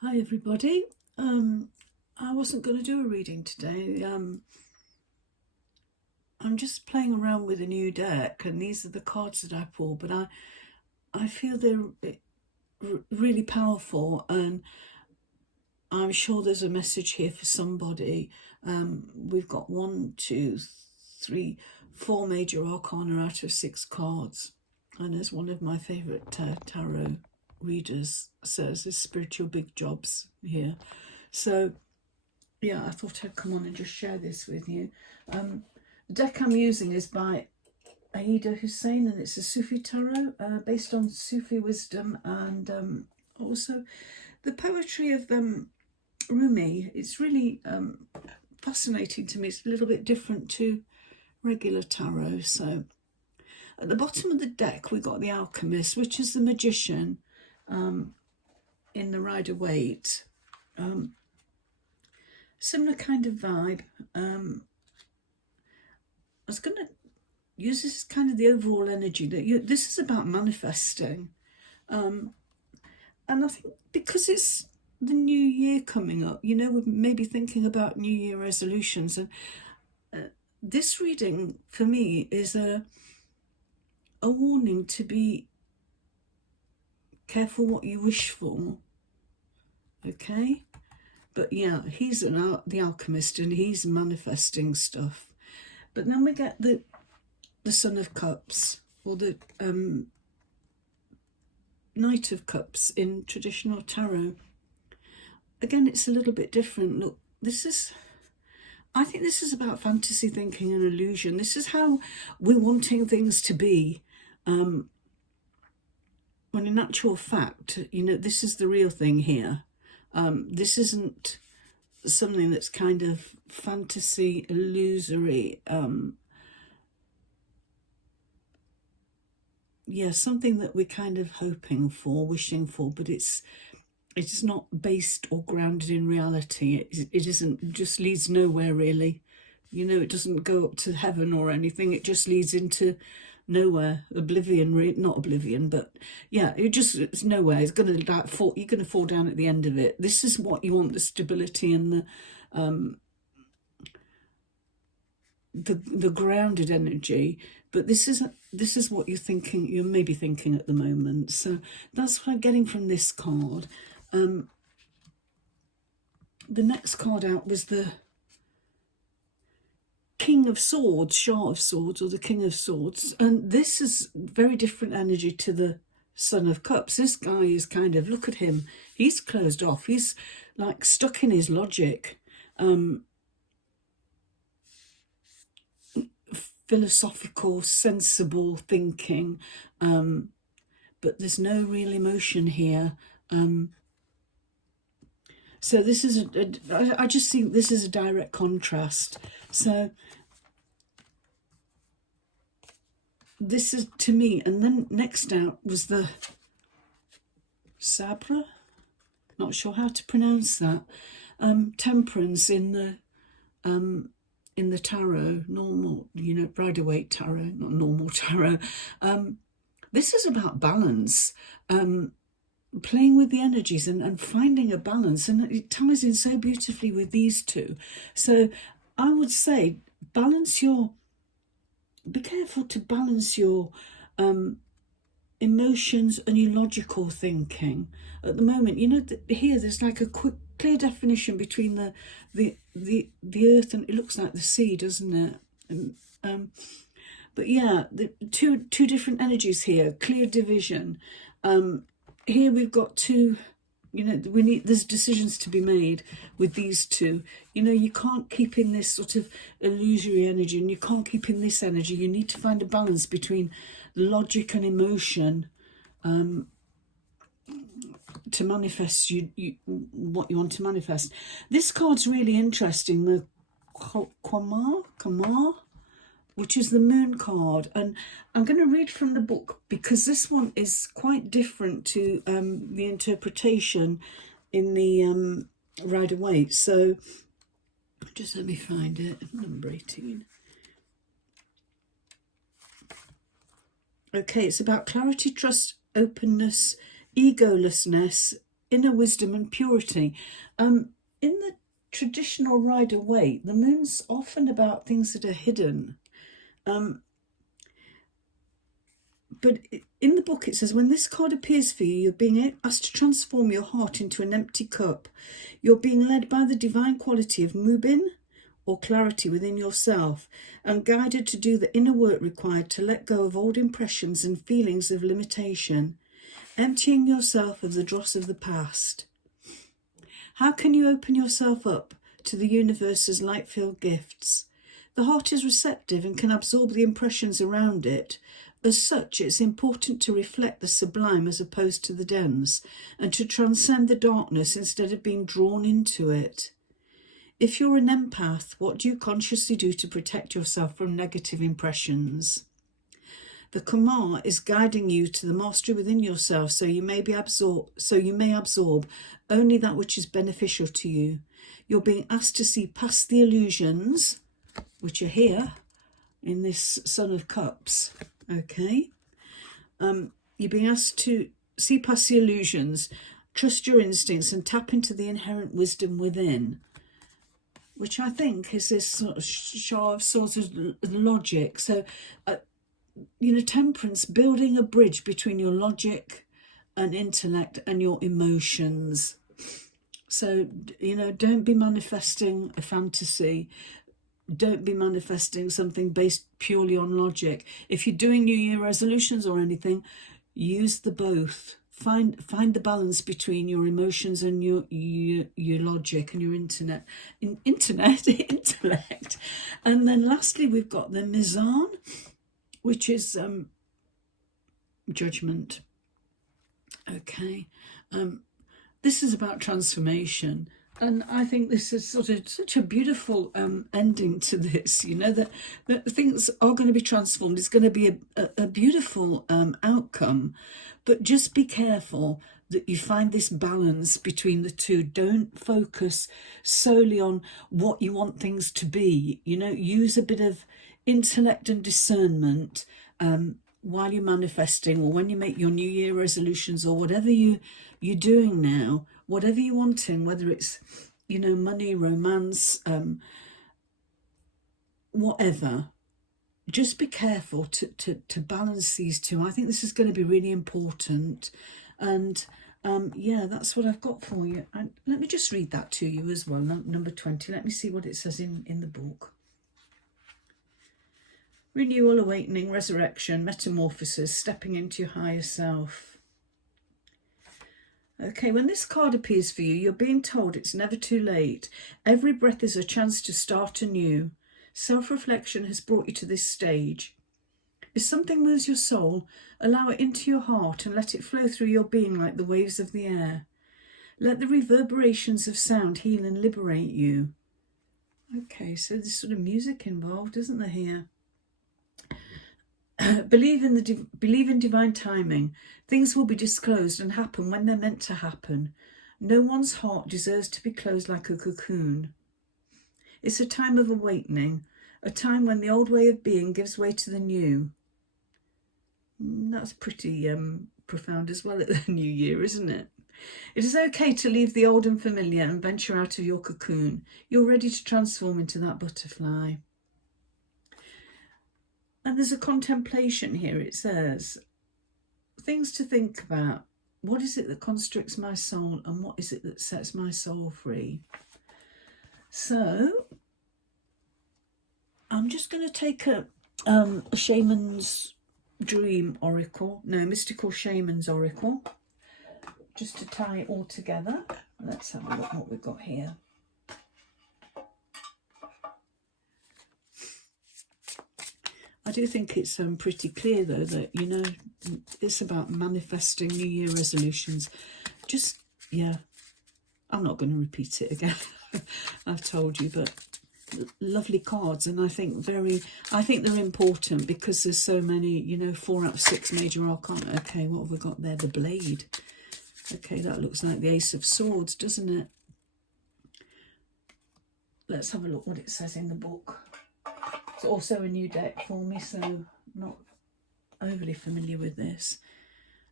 Hi everybody. I wasn't going to do a reading today. I'm just playing around with a new deck, and these are the cards that I pulled. But I feel they're really powerful, and I'm sure there's a message here for somebody. We've got 1, 2, 3, 4 major arcana out of 6 cards, and as one of my favourite tarot readers says, there's spiritual big jobs here. So yeah, I thought I'd come on and just share this with you. The deck I'm using is by Aida Hussein, and it's a Sufi tarot based on Sufi wisdom and also the poetry of Rumi. It's really fascinating to me. It's a little bit different to regular tarot. So at the bottom of the deck, we got the Alchemist, which is the magician in the Rider-Waite. Similar kind of vibe. I was going to use this as kind of the overall energy that this is about manifesting. And I think because it's the new year coming up, we're maybe thinking about New Year resolutions. And this reading for me is a warning to be careful what you wish for. Okay? But yeah, he's the alchemist, and he's manifesting stuff. But then we get the Son of Cups, or the Knight of Cups in traditional tarot. Again, it's a little bit different. Look, I think this is about fantasy thinking and illusion. This is how we're wanting things to be. When in actual fact, this is the real thing here. This isn't something that's kind of fantasy, illusory. Something that we're kind of hoping for, wishing for, but it's not based or grounded in reality. It isn't. It just leads nowhere, really. It doesn't go up to heaven or anything. It just leads into nowhere, oblivion. Not oblivion, but yeah, it's nowhere. It's gonna fall. You're gonna fall down at the end of it. This is what you want: the stability and the grounded energy. But this is what you're thinking. You may be thinking at the moment. So that's what I'm getting from this card. The next card out was the King of Swords, Shah of Swords, or the King of Swords. And this is very different energy to the Son of Cups. This guy is kind of, look at him. He's closed off. He's like stuck in his logic. Philosophical, sensible thinking. But there's no real emotion here. So this is I just think this is a direct contrast. So this is to me, and then next out was the Sabre. Not sure how to pronounce that. Temperance in the tarot, normal, Rider-Waite tarot, not normal tarot. This is about balance. Playing with the energies and finding a balance, and it ties in so beautifully with these two. So I would say be careful to balance your emotions and your logical thinking. At the moment, here there's like a clear definition between the earth and it looks like the sea, doesn't it? But yeah, the two different energies here, clear division. Here we've got two, there's decisions to be made with these two. You can't keep in this sort of illusory energy, and you can't keep in this energy. You need to find a balance between logic and emotion to manifest what you want to manifest. This card's really interesting, the Kamar, which is the Moon card. And I'm going to read from the book because this one is quite different to the interpretation in the Rider-Waite. So just let me find it, number 18. Okay, it's about clarity, trust, openness, egolessness, inner wisdom and purity. In the traditional Rider-Waite, the moon's often about things that are hidden. But in the book it says, when this card appears for you, you're being asked to transform your heart into an empty cup. You're being led by the divine quality of Mubin, or clarity within yourself, and guided to do the inner work required to let go of old impressions and feelings of limitation, emptying yourself of the dross of the past. How can you open yourself up to the universe's light-filled gifts? The heart is receptive and can absorb the impressions around it. As such, it's important to reflect the sublime as opposed to the dense, and to transcend the darkness instead of being drawn into it. If you're an empath, what do you consciously do to protect yourself from negative impressions? The Kumar is guiding you to the mastery within yourself, so you may absorb only that which is beneficial to you. You're being asked to see past the illusions, which are here in this Son of Cups. Okay, you're being asked to see past the illusions, trust your instincts, and tap into the inherent wisdom within, which I think is this sort of show of sort of logic. So, temperance, building a bridge between your logic and intellect and your emotions. So, don't be manifesting a fantasy. Don't be manifesting something based purely on logic. If you're doing New Year resolutions or anything, use the both. Find the balance between your emotions and your logic and your intellect. And then lastly, we've got the Mizan, which is judgment. Okay, this is about transformation. And I think this is sort of such a beautiful ending to this, that things are going to be transformed. It's going to be a beautiful outcome. But just be careful that you find this balance between the two. Don't focus solely on what you want things to be. Use a bit of intellect and discernment while you're manifesting, or when you make your New Year resolutions, or whatever you're doing now. Whatever you're wanting, whether it's, money, romance, whatever, just be careful to balance these two. I think this is going to be really important. And that's what I've got for you. And let me just read that to you as well, number 20. Let me see what it says in the book. Renewal, awakening, resurrection, metamorphosis, stepping into your higher self. Okay, when this card appears for you, you're being told it's never too late. Every breath is a chance to start anew. Self-reflection has brought you to this stage. If something moves your soul, allow it into your heart and let it flow through your being like the waves of the air. Let the reverberations of sound heal and liberate you. Okay, so there's sort of music involved, isn't there, here? Believe in divine timing. Things will be disclosed and happen when they're meant to happen. No one's heart deserves to be closed like a cocoon. It's a time of awakening, a time when the old way of being gives way to the new. That's pretty profound as well at the new year, isn't it? It is okay to leave the old and familiar and venture out of your cocoon. You're ready to transform into that butterfly. And there's a contemplation here. It says, things to think about. What is it that constricts my soul, and what is it that sets my soul free? So I'm just going to take a shaman's dream oracle. No, mystical shaman's oracle. Just to tie it all together. Let's have a look what we've got here. I do think it's pretty clear, though, that, it's about manifesting New Year resolutions. Just, I'm not going to repeat it again. I've told you, but lovely cards. And I think they're important because there's so many, 4 out of 6 major arcana. Okay, what have we got there? The Blade. Okay, that looks like the Ace of Swords, doesn't it? Let's have a look what it says in the book. It's also a new deck for me, so I'm not overly familiar with this.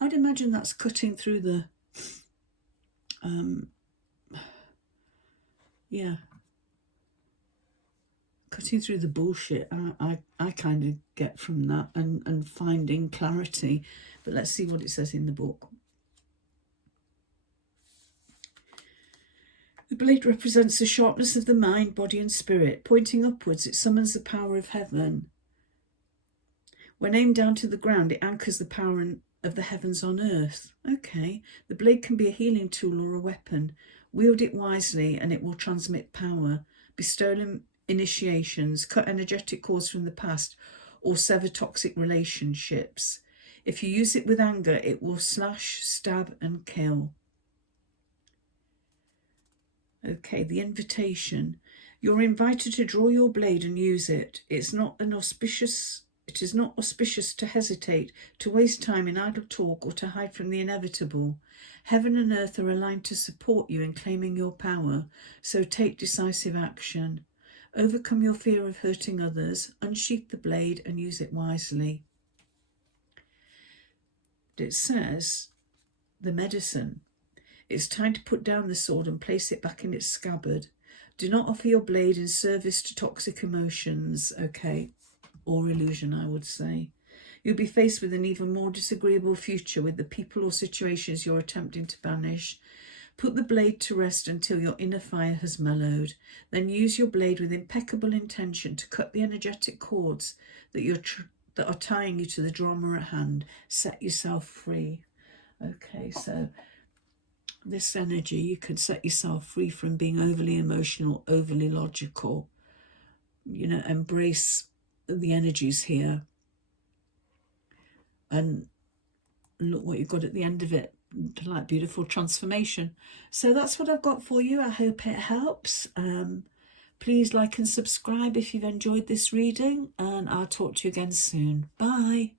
I'd imagine that's cutting through the Yeah, cutting through the bullshit, I kind of get from that, and finding clarity. But let's see what it says in the book. The blade represents the sharpness of the mind, body and spirit. Pointing upwards, it summons the power of heaven. When aimed down to the ground, it anchors the power of the heavens on earth. Okay, the blade can be a healing tool or a weapon. Wield it wisely and it will transmit power, bestow initiations, cut energetic cords from the past, or sever toxic relationships. If you use it with anger, it will slash, stab and kill. Okay, the invitation. You're invited to draw your blade and use it. It is not auspicious to hesitate, to waste time in idle talk, or to hide from the inevitable. Heaven and earth are aligned to support you in claiming your power, so take decisive action. Overcome your fear of hurting others, unsheath the blade and use it wisely. It says, the medicine. It's time to put down the sword and place it back in its scabbard. Do not offer your blade in service to toxic emotions, okay, or illusion, I would say. You'll be faced with an even more disagreeable future with the people or situations you're attempting to banish. Put the blade to rest until your inner fire has mellowed. Then use your blade with impeccable intention to cut the energetic cords that are tying you to the drama at hand. Set yourself free. Okay, so this energy, you could set yourself free from being overly emotional, overly logical. Embrace the energies here. And look what you've got at the end of it. Like beautiful transformation. So that's what I've got for you. I hope it helps. Please like and subscribe if you've enjoyed this reading, and I'll talk to you again soon. Bye.